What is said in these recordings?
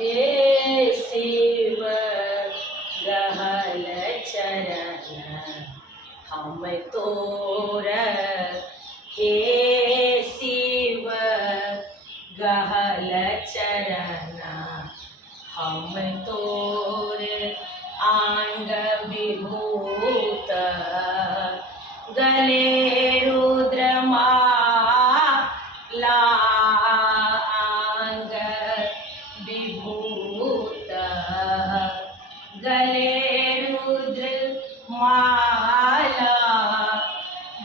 हे शिव गहल चरण हम तोर। हे शिव गहल चरण हम तोर। आंग विभूत गले रुद्रमाला। आंग विभूत गले रुद्रमाला।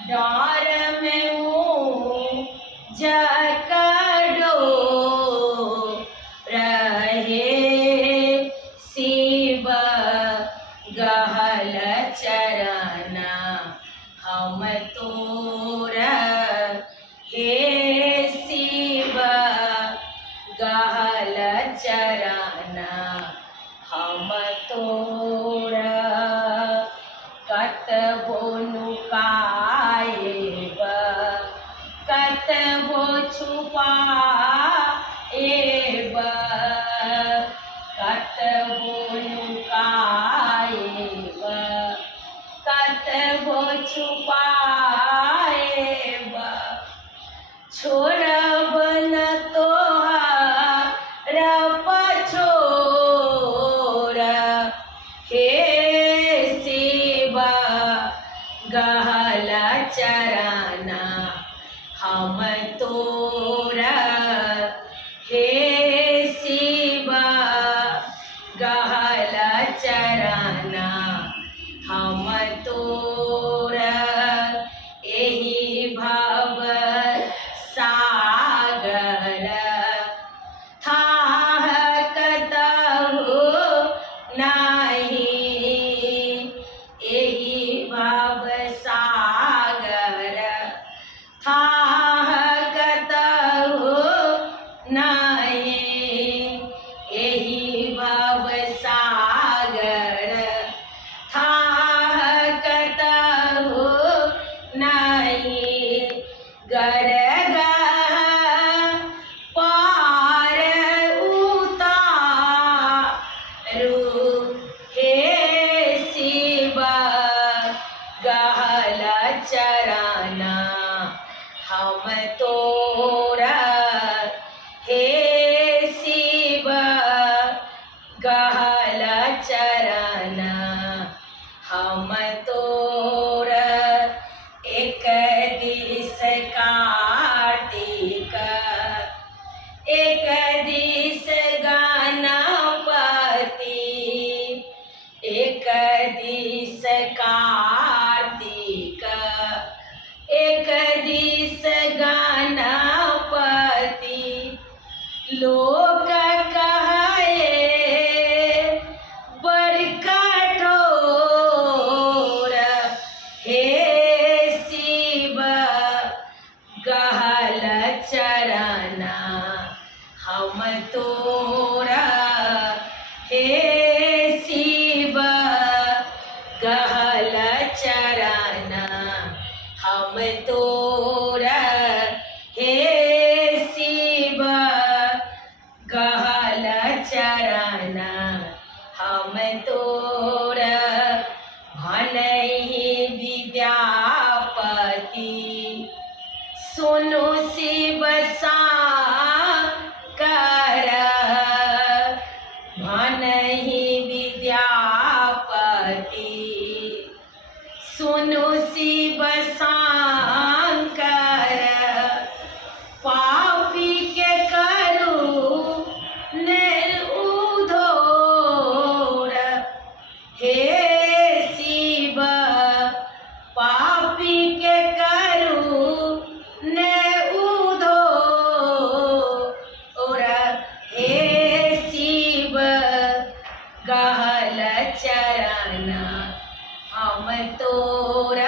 डाँर में मुँज करो रहे शिव गहल चरण हम तोर। हे शिव गहल चरण हम तोर। कतबो नुकाएब कतबो छुपाएब। कतबो नुकाएब कतबो छुपाएब। छोड़ब न तोहर पछोर। हे शिव गहल चरण हम तोर। हे शिव गहल चरण हम तोर। एहि भव सागर थाह कतहु नहीं। एहि भव सागर थाह कतहु नहीं। एहि भव सागर थाह कतहु नहीं। गरगह पार उतारू। हे शिव गहल चरण हम तोर। हे शिव गहल चरण हम तोर। एक दिस कार्तिक एक दिस गणपति। एक दिस कार्तिक एक दिस गणपति। लोक कहे बड़ कठोर। हे शिव गहल चरण हम तोर। हे शिव गहल चरण हम तोर। हे शिव गहल चरण हम तोर। भनहि विद्यापति सुनु शिव साकर। भनहि विद्यापति सुनु शिव साकर। पापी के करू निर्उद्धोर। हे शिव पापी के करू निर्उद्धोर। हे शिव गहल चरण हम तोर।